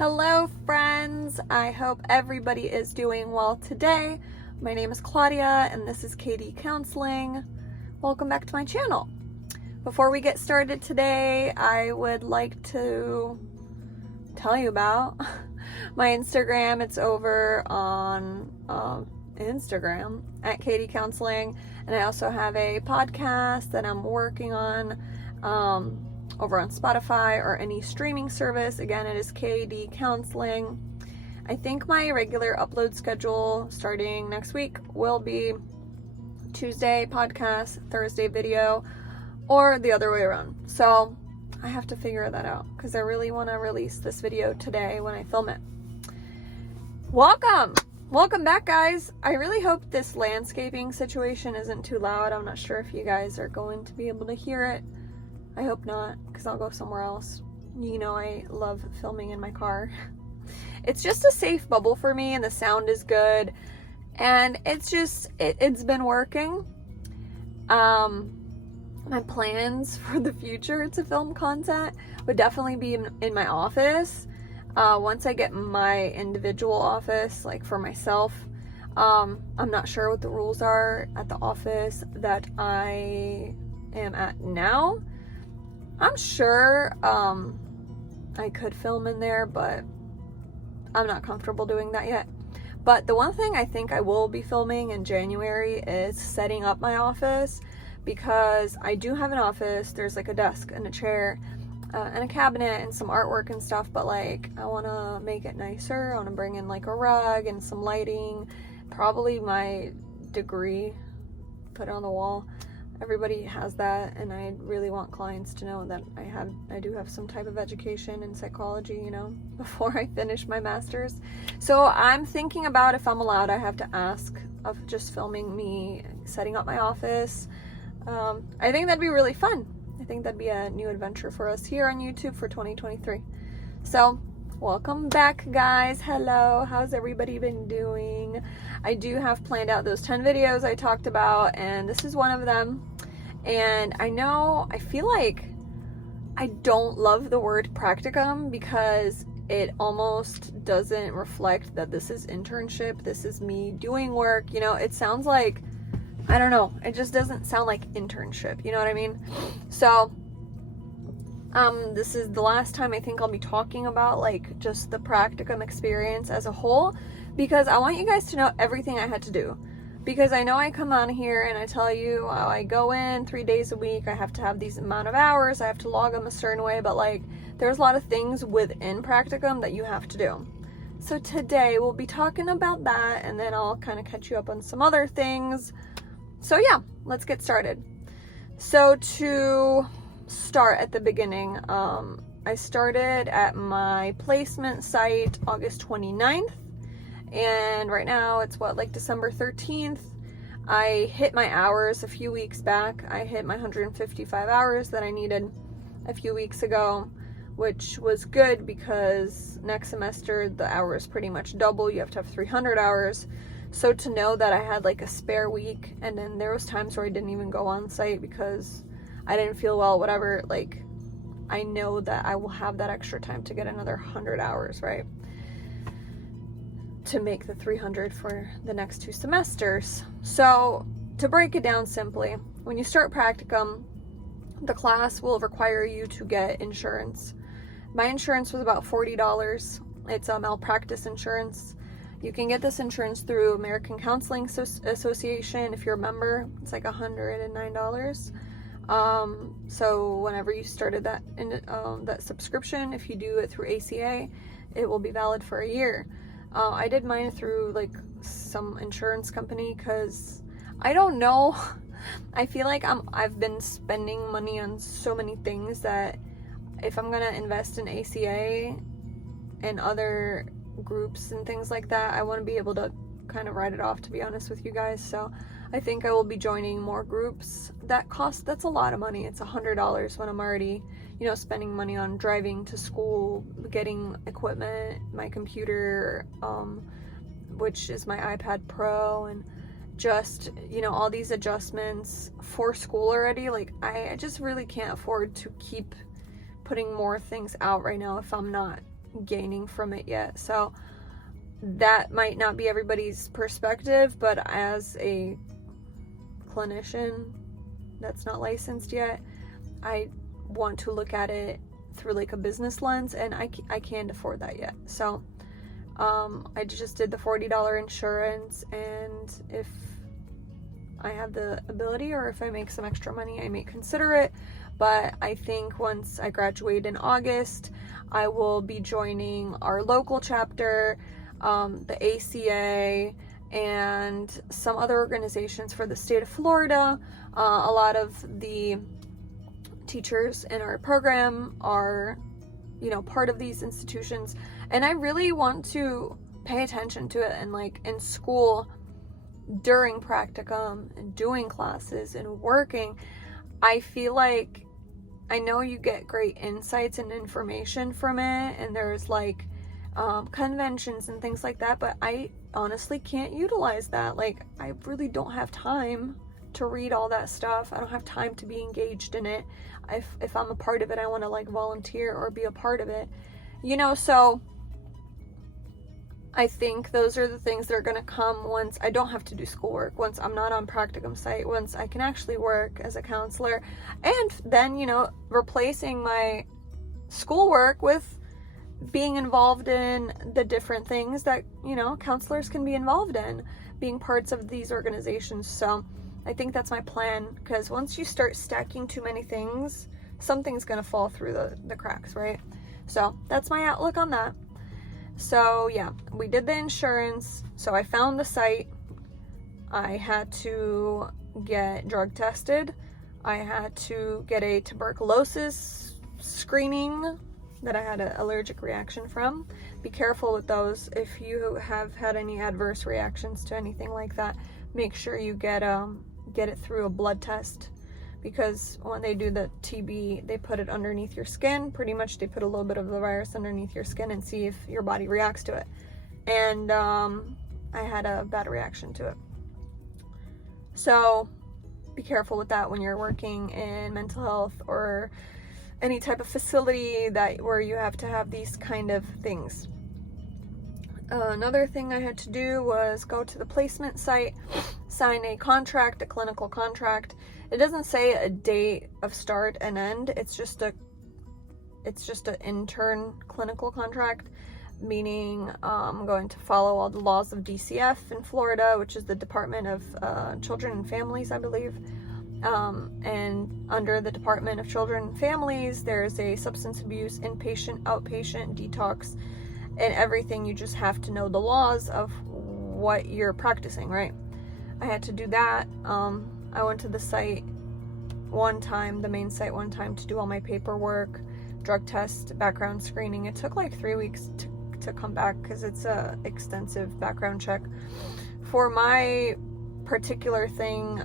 Hello friends, I hope everybody is doing well today. My name is Claudia and this is KD Counseling. Welcome back to my channel. Before we get started today, I would like to tell you about my Instagram. It's over on Instagram at KD Counseling, and I also have a podcast that I'm working on over on Spotify or any streaming service. Again, it is KD Counseling. I think my regular upload schedule starting next week will be Tuesday podcast, Thursday video, or the other way around. So I have to figure that out because I really want to release this video today when I film it. Welcome back, guys. I really hope this landscaping situation isn't too loud. I'm not sure if you guys are going to be able to hear it. I hope not, because I'll go somewhere else. You know, I love filming in my car. It's just a safe bubble for me, and the sound is good, and it's been working. My plans for the future to film content would definitely be in my office. Once I get my individual office, like for myself, I'm not sure what the rules are at the office that I am at now. I'm sure I could film in there, but I'm not comfortable doing that yet. But the one thing I think I will be filming in January is setting up my office, because I do have an office. There's like a desk and a chair and a cabinet and some artwork and stuff, but like I want to make it nicer. I want to bring in like a rug and some lighting, probably my degree, put it on the wall. Everybody has that, and I really want clients to know that I do have some type of education in psychology, you know, before I finish my master's. So I'm thinking about, if I'm allowed, I have to ask of just filming me setting up my office. I think that'd be really fun. I think that'd be a new adventure for us here on YouTube for 2023. So welcome back, guys. Hello, how's everybody been doing? I do have planned out those 10 videos I talked about, and this is one of them. And I feel like I don't love the word practicum, because it almost doesn't reflect that this is internship. This is me doing work. You know, it sounds like, I don't know, it just doesn't sound like internship. You know what I mean? So this is the last time I think I'll be talking about like just the practicum experience as a whole, because I want you guys to know everything I had to do. Because I know I come on here and I tell you, I go in 3 days a week, I have to have these amount of hours, I have to log them a certain way, but like there's a lot of things within practicum that you have to do. So today we'll be talking about that, and then I'll kind of catch you up on some other things. So yeah, let's get started. So to start at the beginning, I started at my placement site August 29th, and right now it's like December 13th. I hit my hours a few weeks back. I hit my 155 hours that I needed a few weeks ago, which was good because next semester the hours pretty much double. You have to have 300 hours. So to know that I had like a spare week, and then there was times where I didn't even go on site because I didn't feel well, whatever, like I know that I will have that extra time to get another 100 hours, right? To make the 300 for the next 2 semesters. So to break it down simply, when you start practicum, the class will require you to get insurance. My insurance was about $40. It's a malpractice insurance. You can get this insurance through American Counseling Association. If you're a member, it's like $109. So whenever you started that that subscription, if you do it through ACA, it will be valid for a year. I did mine through like some insurance company because I don't know. I feel like I've been spending money on so many things that if I'm gonna invest in ACA and other groups and things like that, I want to be able to kind of write it off, to be honest with you guys. So I think I will be joining more groups that's a lot of money. It's $100 when I'm already, you know, spending money on driving to school, getting equipment, my computer, which is my iPad Pro, and just, you know, all these adjustments for school already. Like I just really can't afford to keep putting more things out right now if I'm not gaining from it yet. So that might not be everybody's perspective, but as a clinician that's not licensed yet, I want to look at it through like a business lens, and I can't afford that yet. So I just did the $40 insurance, and if I have the ability or if I make some extra money, I may consider it. But I think once I graduate in August, I will be joining our local chapter, the ACA, and some other organizations for the state of Florida. A lot of the teachers in our program are, part of these institutions, and I really want to pay attention to it. And like in school, during practicum and doing classes and working, I feel like I know you get great insights and information from it, and there's like conventions and things like that, but I honestly can't utilize that. Like, I really don't have time to read all that stuff. I don't have time to be engaged in it. If I'm a part of it, I want to like volunteer or be a part of it, so I think those are the things that are going to come once I don't have to do schoolwork, once I'm not on practicum site, once I can actually work as a counselor, and then, replacing my schoolwork with being involved in the different things that, counselors can be involved in, being parts of these organizations. So I think that's my plan, because once you start stacking too many things, something's going to fall through the cracks, right? So that's my outlook on that. So yeah, we did the insurance. So I found the site. I had to get drug tested. I had to get a tuberculosis screening that I had an allergic reaction from. Be careful with those. If you have had any adverse reactions to anything like that, make sure you get it through a blood test, because when they do the TB, they put it underneath your skin. Pretty much they put a little bit of the virus underneath your skin and see if your body reacts to it. And I had a bad reaction to it. So be careful with that when you're working in mental health or any type of facility where you have to have these kind of things. Another thing I had to do was go to the placement site, sign a contract, a clinical contract. It doesn't say a date of start and end. It's just an intern clinical contract, meaning I'm going to follow all the laws of DCF in Florida, which is the Department of Children and Families, I believe. And under the Department of Children and Families, there's a substance abuse, inpatient, outpatient, detox, and everything. You just have to know the laws of what you're practicing, right? I had to do that. I went to the site the main site one time to do all my paperwork, drug test, background screening. It took like 3 weeks to come back, because it's a extensive background check. For my particular thing,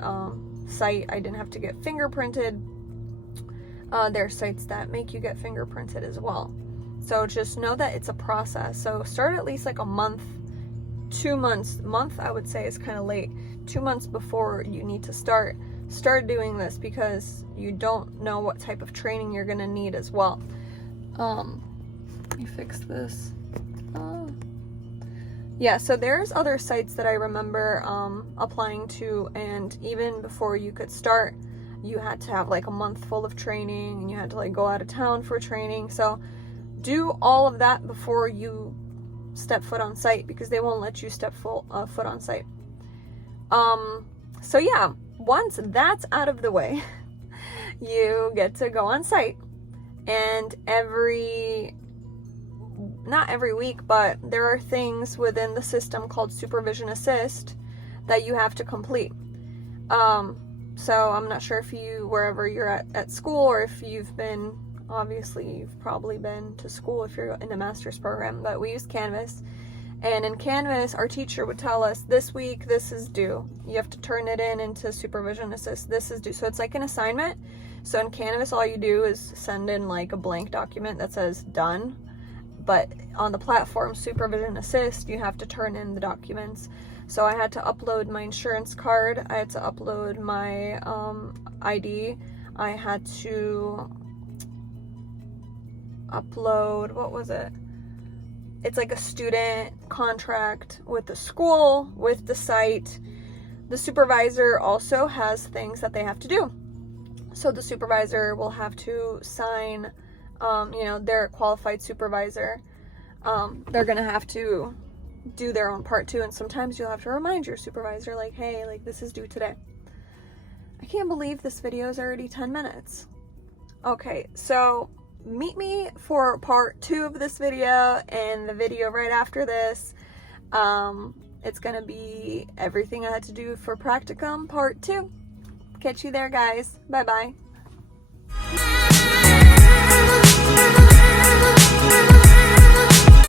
site, I didn't have to get fingerprinted. There are sites that make you get fingerprinted as well. So just know that it's a process. So start at least like a month, 2 months. Month, I would say, is kind of late. 2 months before you need to start doing this, because you don't know what type of training you're going to need as well. Let me fix this. Yeah, so there's other sites that I remember applying to, and even before you could start, you had to have like a month full of training, and you had to like go out of town for training. So do all of that before you step foot on site, because they won't let you step foot on site. So yeah, once that's out of the way, you get to go on site, and not every week, but there are things within the system called Supervision Assist that you have to complete. So I'm not sure if wherever you're at school, or if you've probably been to school if you're in a master's program, but we use Canvas. And in Canvas, our teacher would tell us, this week, this is due. You have to turn it into Supervision Assist. This is due. So it's like an assignment. So in Canvas, all you do is send in like a blank document that says done. But on the platform Supervision Assist, you have to turn in the documents. So I had to upload my insurance card. I had to upload my ID. I had to upload, what was it? It's like a student contract with the school, with the site. The supervisor also has things that they have to do. So the supervisor will have to sign, they're a qualified supervisor. They're going to have to do their own part too. And sometimes you'll have to remind your supervisor, like, hey, like, this is due today. I can't believe this video is already 10 minutes. Okay, so meet me for part 2 of this video, and the video right after this. It's gonna be everything I had to do for Practicum part 2. Catch you there, guys. Bye bye.